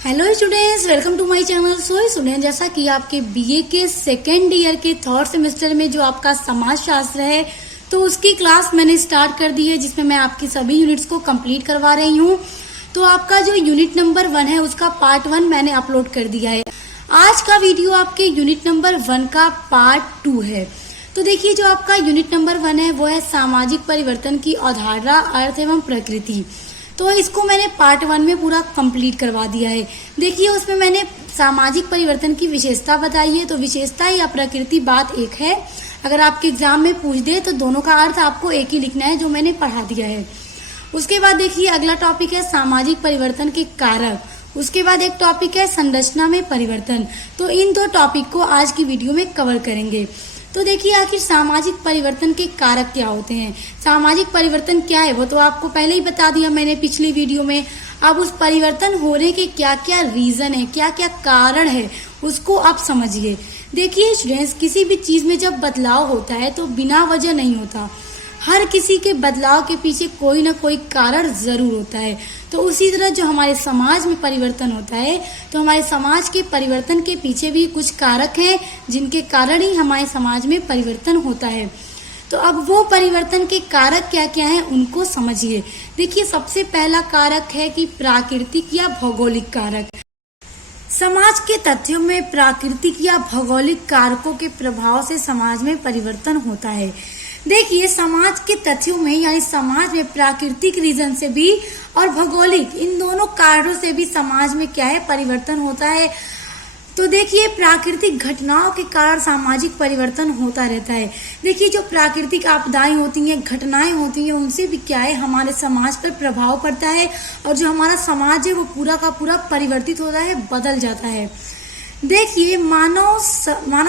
Hello students, welcome to my channel. So student, जैसा कि आपके बीए के सेकेंड ईयर के थर्ड सेमेस्टर में जो आपका समाज शास्त्र है तो उसकी क्लास मैंने स्टार्ट कर दी है, जिसमें मैं आपकी सभी यूनिट्स को कंप्लीट करवा रही हूँ। तो आपका जो यूनिट नंबर 1 है उसका पार्ट 1 मैंने अपलोड कर दिया है। आज का वीडियो आपके यूनिट नंबर 1 का पार्ट 2 है। तो देखिए, जो आपका यूनिट नंबर 1 है वो है सामाजिक परिवर्तन की अवधारणा, अर्थ एवं प्रकृति। तो इसको मैंने पार्ट 1 में पूरा कंप्लीट करवा दिया है। देखिए, उसमें मैंने सामाजिक परिवर्तन की विशेषता बताई है। तो विशेषता या प्रकृति बात एक है। अगर आपके एग्जाम में पूछ दे तो दोनों का अर्थ आपको एक ही लिखना है, जो मैंने पढ़ा दिया है। उसके बाद देखिए, अगला टॉपिक है सामाजिक परिवर्तन के कारक। उसके बाद एक टॉपिक है संरचना में परिवर्तन। तो इन दो टॉपिक को आज की वीडियो में कवर करेंगे। तो देखिए, आखिर सामाजिक परिवर्तन के कारक क्या होते हैं, सामाजिक परिवर्तन क्या है, वो तो आपको पहले ही बता दिया मैंने पिछली वीडियो में। अब उस परिवर्तन होने के क्या क्या रीजन है, क्या क्या कारण है, उसको आप समझिए। देखिए स्टूडेंट्स, किसी भी चीज में जब बदलाव होता है तो बिना वजह नहीं होता। हर किसी के बदलाव के पीछे कोई ना कोई कारण जरूर होता है। तो उसी तरह जो हमारे समाज में परिवर्तन होता है तो हमारे समाज के परिवर्तन के पीछे भी कुछ कारक हैं, जिनके कारण ही हमारे समाज में परिवर्तन होता है। तो अब वो परिवर्तन के कारक क्या क्या हैं उनको समझिए। देखिए, सबसे पहला कारक है कि प्राकृतिक या भौगोलिक कारक। समाज के तथ्यों में प्राकृतिक या भौगोलिक कारकों के प्रभाव से समाज में परिवर्तन होता है। देखिए, समाज के तथ्यों में यानी समाज में प्राकृतिक रीजन से भी और भौगोलिक, इन दोनों कारणों से भी समाज में क्या है, परिवर्तन होता है। तो देखिए, प्राकृतिक घटनाओं के कारण सामाजिक परिवर्तन होता रहता है। देखिए, जो प्राकृतिक आपदाएं होती हैं, घटनाएं होती हैं, उनसे भी क्या है, हमारे समाज पर प्रभाव पड़ता है और जो हमारा समाज है वो पूरा का पूरा परिवर्तित होता है, बदल जाता है। देखिए, मानव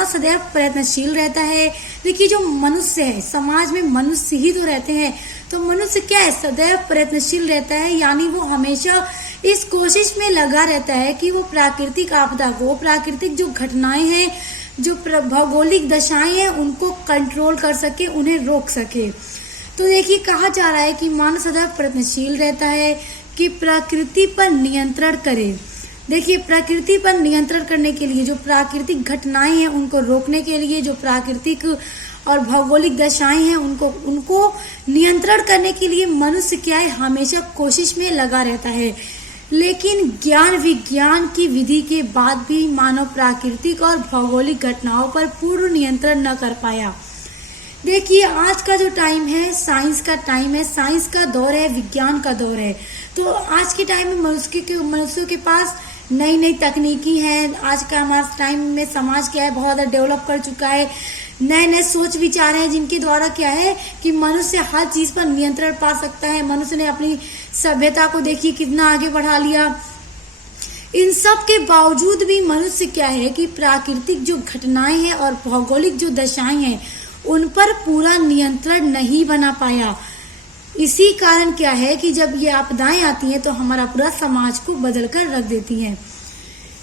सदैव प्रयत्नशील रहता है। देखिए, जो मनुष्य है, समाज में मनुष्य ही तो रहते हैं, तो मनुष्य क्या है, सदैव प्रयत्नशील रहता है। यानी वो हमेशा इस कोशिश में लगा रहता है कि वो प्राकृतिक आपदा को, प्राकृतिक जो घटनाएं हैं, जो भौगोलिक दशाएं हैं, उनको कंट्रोल कर सके, उन्हें रोक सके। तो देखिए, कहा जा रहा है कि मानव सदैव प्रयत्नशील रहता है कि प्रकृति पर नियंत्रण करे। देखिए, प्रकृति पर नियंत्रण करने के लिए, जो प्राकृतिक घटनाएं हैं उनको रोकने के लिए, जो प्राकृतिक और भौगोलिक दशाएं हैं उनको नियंत्रण करने के लिए मनुष्य क्या है, हमेशा कोशिश में लगा रहता है। लेकिन ज्ञान विज्ञान की विधि के बाद भी मानव प्राकृतिक और भौगोलिक घटनाओं पर पूर्ण नियंत्रण न कर पाया। देखिए, आज का जो टाइम है साइंस का टाइम है, साइंस का दौर है, विज्ञान का दौर है। तो आज के टाइम में मनुष्यों के पास नई नई तकनीकी हैं। आज का हमारा टाइम में समाज क्या है, बहुत ज़्यादा डेवलप कर चुका है। नए नए सोच विचार हैं, जिनके द्वारा क्या है कि मनुष्य हर चीज पर नियंत्रण पा सकता है। मनुष्य ने अपनी सभ्यता को देखिए कितना आगे बढ़ा लिया। इन सब के बावजूद भी मनुष्य क्या है कि प्राकृतिक जो घटनाएं हैं और भौगोलिक जो दशाएं हैं उन पर पूरा नियंत्रण नहीं बना पाया। इसी कारण क्या है कि जब ये आपदाएं आती हैं तो हमारा पूरा समाज को बदल कर रख देती हैं।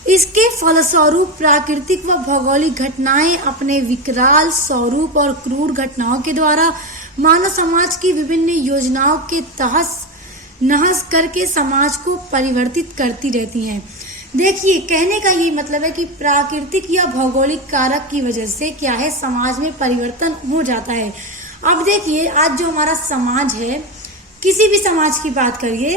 इसके फलस्वरूप प्राकृतिक व भौगोलिक घटनाएं अपने विकराल स्वरूप और क्रूर घटनाओं के द्वारा मानव समाज की विभिन्न योजनाओं के तहस नहस करके समाज को परिवर्तित करती रहती हैं। देखिए, कहने का ये मतलब है कि प्राकृतिक या भौगोलिक कारक की वजह से क्या है, समाज में परिवर्तन हो जाता है। अब देखिए, आज जो हमारा समाज है, किसी भी समाज की बात करिए,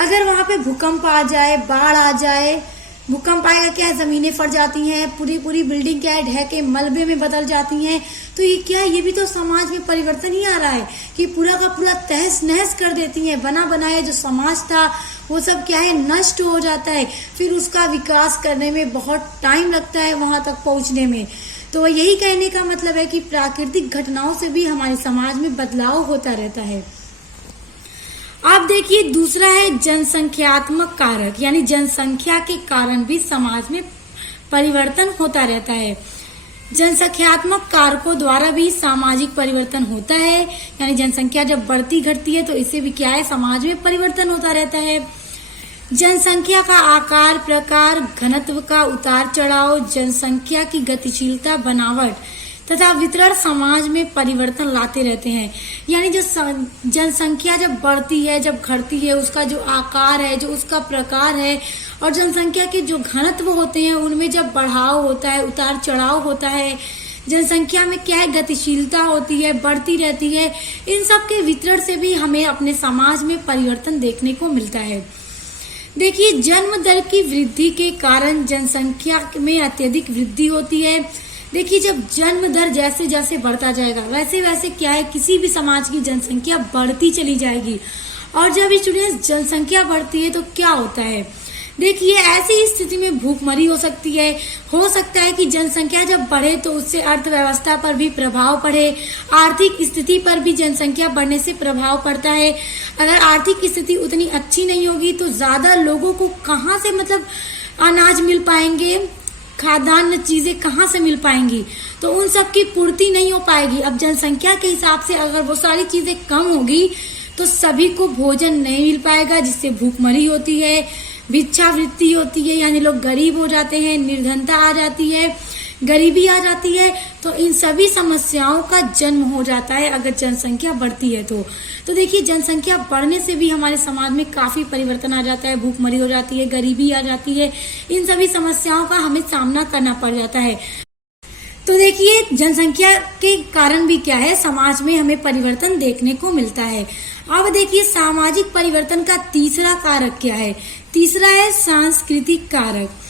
अगर वहां पे भूकंप आ जाए, बाढ़ आ जाए, भूकंप आएगा क्या है, जमीनें फट जाती हैं, पूरी बिल्डिंग क्या है, ढह के मलबे में बदल जाती हैं। तो ये क्या है, ये भी तो समाज में परिवर्तन ही आ रहा है कि पूरा का पूरा तहस नहस कर देती हैं। बना बनाया जो समाज था वो सब क्या है, नष्ट हो जाता है। फिर उसका विकास करने में बहुत टाइम लगता है, वहां तक पहुंचने में। तो यही कहने का मतलब है कि प्राकृतिक घटनाओं से भी हमारे समाज में बदलाव होता रहता है। अब देखिए, दूसरा है जनसंख्यात्मक कारक, यानी जनसंख्या के कारण भी समाज में परिवर्तन होता रहता है। जनसंख्यात्मक कारकों द्वारा भी सामाजिक परिवर्तन होता है। यानी जनसंख्या जब बढ़ती घटती है तो इससे भी क्या है, समाज में परिवर्तन होता रहता है। जनसंख्या का आकार, प्रकार, घनत्व का उतार चढ़ाव, जनसंख्या की गतिशीलता, बनावट, तथा वितरण समाज में परिवर्तन लाते रहते हैं। यानी जो जनसंख्या जब बढ़ती है, जब घटती है, उसका जो आकार है, जो उसका प्रकार है और जनसंख्या के जो घनत्व होते हैं उनमें जब बढ़ाव होता है, उतार चढ़ाव होता है, जनसंख्या में क्या है गतिशीलता होती है, बढ़ती रहती है, इन सब के वितरण से भी हमें अपने समाज में परिवर्तन देखने को मिलता है। देखिए, जन्म दर की वृद्धि के कारण जनसंख्या में अत्यधिक वृद्धि होती है। देखिए, जब जन्म दर जैसे जैसे बढ़ता जाएगा वैसे वैसे क्या है किसी भी समाज की जनसंख्या बढ़ती चली जाएगी। और जब स्टूडेंट्स जनसंख्या बढ़ती है तो क्या होता है, देखिए ऐसी स्थिति में भूखमरी हो सकती है। हो सकता है कि जनसंख्या जब बढ़े तो उससे अर्थव्यवस्था पर भी प्रभाव पड़े, आर्थिक स्थिति पर भी जनसंख्या बढ़ने से प्रभाव पड़ता है। अगर आर्थिक स्थिति उतनी अच्छी नहीं होगी तो ज्यादा लोगों को कहाँ से अनाज मिल पाएंगे, खाद्यान्न चीजें कहाँ से मिल पाएंगी, तो उन सब की पूर्ति नहीं हो पाएगी। अब जनसंख्या के हिसाब से अगर वो सारी चीजें कम होगी तो सभी को भोजन नहीं मिल पाएगा, जिससे भूखमरी होती है, भिक्षावृत्ति होती है, यानी लोग गरीब हो जाते हैं, निर्धनता आ जाती है, गरीबी आ जाती है। तो इन सभी समस्याओं का जन्म हो जाता है अगर जनसंख्या बढ़ती है तो देखिए जनसंख्या बढ़ने से भी हमारे समाज में काफी परिवर्तन आ जाता है, भूखमरी हो जाती है, गरीबी आ जाती है, इन सभी समस्याओं का हमें सामना करना पड़ जाता है। तो देखिए जनसंख्या के कारण भी क्या है, समाज में हमें परिवर्तन देखने को मिलता है। अब देखिए सामाजिक परिवर्तन का तीसरा कारक क्या है, तीसरा है सांस्कृतिक कारक।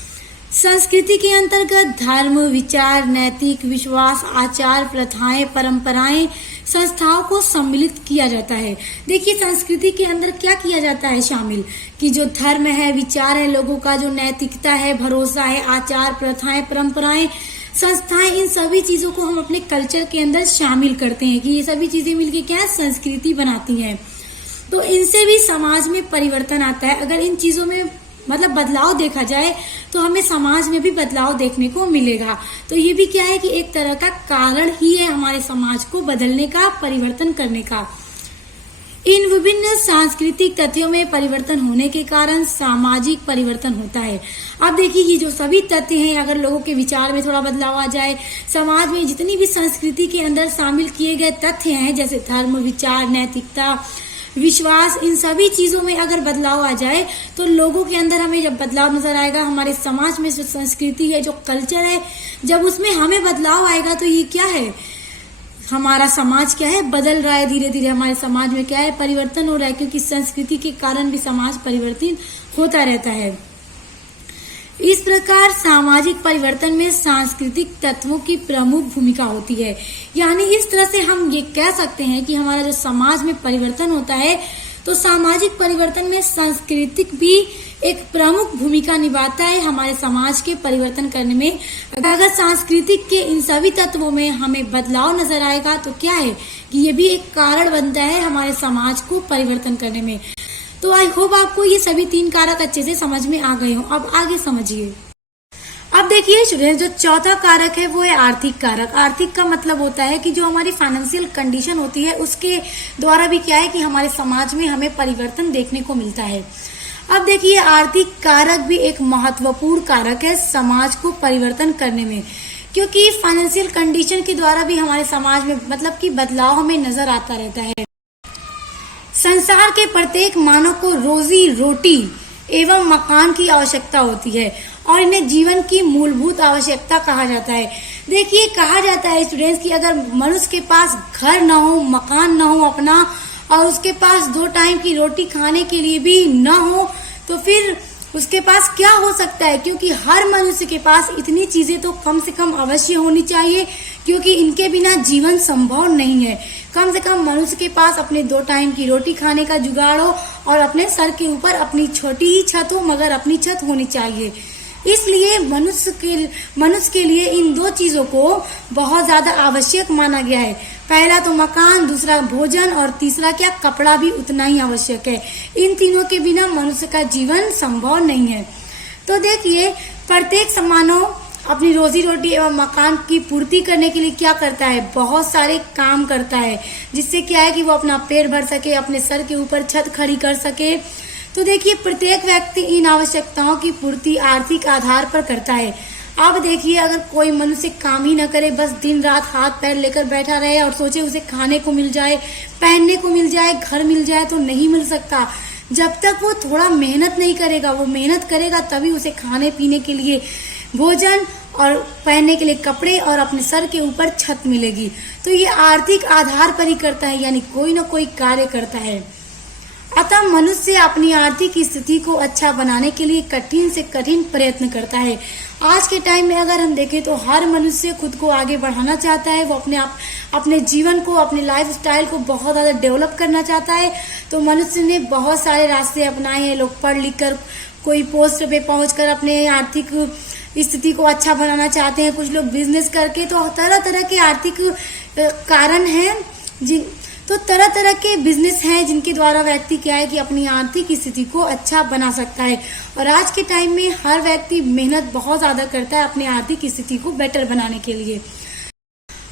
संस्कृति के अंतर्गत धर्म, विचार, नैतिक विश्वास, आचार, प्रथाएं, परंपराएं, संस्थाओं को सम्मिलित किया जाता है। देखिए संस्कृति के अंदर क्या किया जाता है शामिल, कि जो धर्म है, विचार है, लोगों का जो नैतिकता है, भरोसा है, आचार, प्रथाएं, परंपराएं, संस्थाएं, इन सभी चीजों को हम अपने कल्चर के अंदर शामिल करते हैं कि ये सभी चीजें मिलके क्या है संस्कृति बनाती हैं। तो इनसे भी समाज में परिवर्तन आता है। अगर इन चीजों में बदलाव देखा जाए तो हमें समाज में भी बदलाव देखने को मिलेगा। तो ये भी क्या है कि एक तरह का कारण ही है हमारे समाज को बदलने का, परिवर्तन करने का। इन विभिन्न सांस्कृतिक तथ्यों में परिवर्तन होने के कारण सामाजिक परिवर्तन होता है। अब देखिए ये जो सभी तथ्य हैं, अगर लोगों के विचार में थोड़ा बदलाव आ जाए, समाज में जितनी भी संस्कृति के अंदर शामिल किए गए तथ्य हैं जैसे धर्म, विचार, नैतिकता, विश्वास, इन सभी चीजों में अगर बदलाव आ जाए तो लोगों के अंदर हमें जब बदलाव नजर आएगा, हमारे समाज में जो संस्कृति है, जो कल्चर है, जब उसमें हमें बदलाव आएगा तो ये क्या है, हमारा समाज क्या है बदल रहा है। धीरे धीरे हमारे समाज में क्या है परिवर्तन हो रहा है, क्योंकि संस्कृति के कारण भी समाज परिवर्तित होता रहता है। इस प्रकार सामाजिक परिवर्तन में सांस्कृतिक तत्वों की प्रमुख भूमिका होती है। यानी इस तरह से हम ये कह सकते हैं कि हमारा जो समाज में परिवर्तन होता है तो सामाजिक परिवर्तन में सांस्कृतिक भी एक प्रमुख भूमिका निभाता है हमारे समाज के परिवर्तन करने में। अगर सांस्कृतिक के इन सभी तत्वों में हमें बदलाव नजर आएगा तो क्या है कि ये भी एक कारण बनता है हमारे समाज को परिवर्तन करने में। तो आई होप आपको ये सभी तीन कारक अच्छे से समझ में आ गए हो। अब आगे समझिए। अब देखिए स्टूडेंट, जो चौथा कारक है वो है आर्थिक कारक। आर्थिक का मतलब होता है कि जो हमारी फाइनेंशियल कंडीशन होती है उसके द्वारा भी क्या है कि हमारे समाज में हमें परिवर्तन देखने को मिलता है। अब देखिए आर्थिक कारक भी एक महत्वपूर्ण कारक है समाज को परिवर्तन करने में, क्योंकि फाइनेंशियल कंडीशन के द्वारा भी हमारे समाज में कि बदलाव हमें नजर आता रहता है। संसार के प्रत्येक मानव को रोजी रोटी एवं मकान की आवश्यकता होती है और इन्हें जीवन की मूलभूत आवश्यकता कहा जाता है। देखिए कहा जाता है स्टूडेंट्स कि अगर मनुष्य के पास घर न हो, मकान न हो अपना, और उसके पास 2 टाइम की रोटी खाने के लिए भी न हो तो फिर उसके पास क्या हो सकता है, क्योंकि हर मनुष्य के पास इतनी चीजें तो कम से कम अवश्य होनी चाहिए, क्योंकि इनके बिना जीवन संभव नहीं है। कम से कम मनुष्य के पास अपने 2 टाइम की रोटी खाने का जुगाड़ हो और अपने सर के ऊपर अपनी छोटी ही छत हो, मगर अपनी छत होनी चाहिए। इसलिए मनुष्य के लिए इन 2 चीजों को बहुत ज्यादा आवश्यक माना गया है। पहला तो मकान, दूसरा भोजन और तीसरा क्या, कपड़ा भी उतना ही आवश्यक है। इन तीनों के बिना मनुष्य का जीवन संभव नहीं है। तो देखिए प्रत्येक मानव अपनी रोजी रोटी एवं मकान की पूर्ति करने के लिए क्या करता है, बहुत सारे काम करता है, जिससे क्या है कि वो अपना पेट भर सके, अपने सर के ऊपर छत खड़ी कर सके। तो देखिए प्रत्येक व्यक्ति इन आवश्यकताओं की पूर्ति आर्थिक आधार पर करता है। आप देखिए, अगर कोई मनुष्य काम ही ना करे, बस दिन रात हाथ पैर लेकर बैठा रहे और सोचे उसे खाने को मिल जाए, पहनने को मिल जाए, घर मिल जाए, तो नहीं मिल सकता। जब तक वो थोड़ा मेहनत नहीं करेगा, वो मेहनत करेगा तभी उसे खाने पीने के लिए भोजन और पहनने के लिए कपड़े और अपने सर के ऊपर छत मिलेगी। तो ये आर्थिक आधार पर ही करता है, यानी कोई ना कोई कार्य करता है। अतः मनुष्य अपनी आर्थिक स्थिति को अच्छा बनाने के लिए कठिन से कठिन प्रयत्न करता है। आज के टाइम में अगर हम देखें तो हर मनुष्य खुद को आगे बढ़ाना चाहता है, वो अपने जीवन को, अपने लाइफ स्टाइल को बहुत ज्यादा डेवलप करना चाहता है। तो मनुष्य ने बहुत सारे रास्ते अपनाए हैं। लोग पढ़ लिख कर कोई पोस्ट पे पहुंचकर अपने आर्थिक स्थिति को अच्छा बनाना चाहते हैं, कुछ लोग बिजनेस करके। तो तरह तरह के आर्थिक कारण हैं, तो तरह तरह के बिजनेस हैं जिनके द्वारा व्यक्ति क्या है कि अपनी आर्थिक स्थिति को अच्छा बना सकता है। और आज के टाइम में हर व्यक्ति मेहनत बहुत ज्यादा करता है अपनी आर्थिक स्थिति को बेटर बनाने के लिए।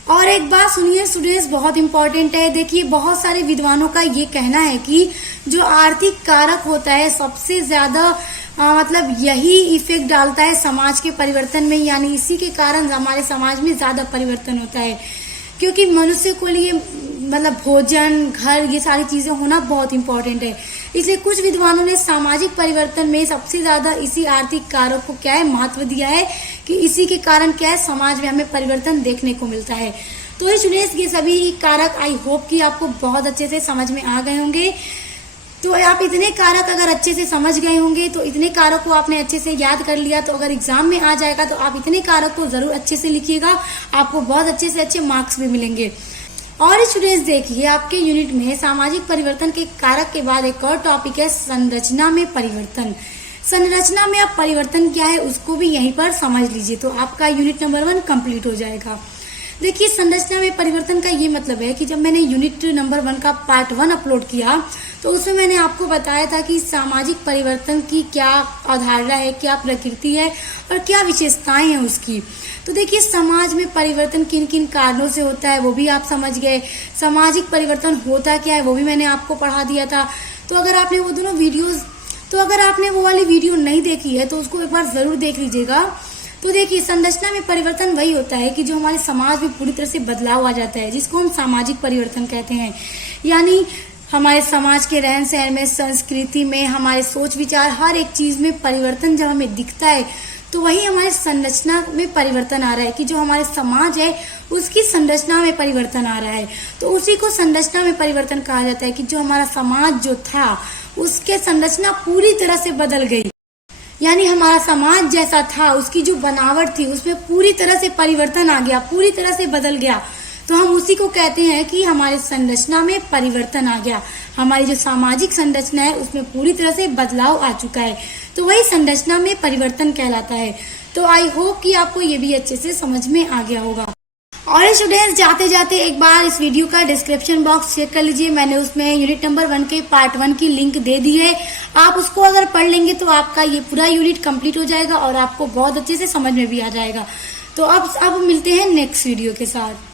और एक बात सुनिए स्टूडेंट्स, बहुत इंपॉर्टेंट है। देखिए, बहुत सारे विद्वानों का ये कहना है कि जो आर्थिक कारक होता है सबसे ज्यादा मतलब यही इफेक्ट डालता है समाज के परिवर्तन में, यानी इसी के कारण हमारे समाज में ज्यादा परिवर्तन होता है। क्योंकि मनुष्य को लिए मतलब भोजन, घर, ये सारी चीजें होना बहुत इंपॉर्टेंट है। इसलिए कुछ विद्वानों ने सामाजिक परिवर्तन में सबसे ज्यादा इसी आर्थिक कारक को क्या है महत्व दिया है कि इसी के कारण क्या है समाज में हमें परिवर्तन देखने को मिलता है। तो स्टूडेंट्स, ये सभी कारक आई होप कि आपको बहुत अच्छे से समझ में आ गए होंगे। तो आप इतने कारक अगर अच्छे से समझ गए होंगे, तो इतने कारक को आपने अच्छे से याद कर लिया, तो अगर एग्जाम में आ जाएगा तो आप इतने कारक को जरूर अच्छे से लिखिएगा, आपको बहुत अच्छे से अच्छे मार्क्स भी मिलेंगे। और स्टूडेंट्स देखिए, आपके यूनिट में सामाजिक परिवर्तन के कारक के बाद एक और टॉपिक है संरचना में परिवर्तन। संरचना में अब परिवर्तन क्या है उसको भी यहीं पर समझ लीजिए, तो आपका यूनिट नंबर 1 कंप्लीट हो जाएगा। देखिए, संरचना में परिवर्तन का ये मतलब है कि जब मैंने यूनिट नंबर 1 का पार्ट 1 अपलोड किया तो उसमें मैंने आपको बताया था कि सामाजिक परिवर्तन की क्या अवधारणा है, क्या प्रकृति है और क्या विशेषताएं हैं उसकी। तो देखिए, समाज में परिवर्तन किन किन कारणों से होता है वो भी आप समझ गए। सामाजिक परिवर्तन होता क्या है वो भी मैंने आपको पढ़ा दिया था। तो अगर आपने वो वाली वीडियो नहीं देखी है तो उसको एक बार जरूर देख लीजिएगा। तो देखिए, संरचना में परिवर्तन वही होता है कि जो हमारे समाज में पूरी तरह से बदलाव आ जाता है, जिसको हम सामाजिक परिवर्तन कहते हैं। यानी हमारे समाज के रहन सहन में, संस्कृति में, हमारे सोच विचार, हर एक चीज में परिवर्तन जब हमें दिखता है तो वही हमारे संरचना में परिवर्तन आ रहा है कि जो हमारे समाज है उसकी संरचना में परिवर्तन आ रहा है। तो उसी को संरचना में परिवर्तन कहा जाता है कि जो हमारा समाज जो था उसके संरचना पूरी तरह से बदल गई। यानी हमारा समाज जैसा था उसकी जो बनावट थी उसमें पूरी तरह से परिवर्तन आ गया, पूरी तरह से बदल गया। तो हम उसी को कहते हैं कि हमारे संरचना में परिवर्तन आ गया। हमारी जो सामाजिक संरचना है उसमें पूरी तरह से बदलाव आ चुका है, तो वही संरचना में परिवर्तन कहलाता है। तो आई होप कि आपको ये भी अच्छे से समझ में आ गया होगा। और स्टूडेंट्स, जाते जाते एक बार इस वीडियो का डिस्क्रिप्शन बॉक्स चेक कर लीजिए। मैंने उसमें यूनिट नंबर 1 के पार्ट 1 की लिंक दे दी है। आप उसको अगर पढ़ लेंगे तो आपका ये पूरा यूनिट कंप्लीट हो जाएगा और आपको बहुत अच्छे से समझ में भी आ जाएगा। तो अब मिलते हैं नेक्स्ट वीडियो के साथ।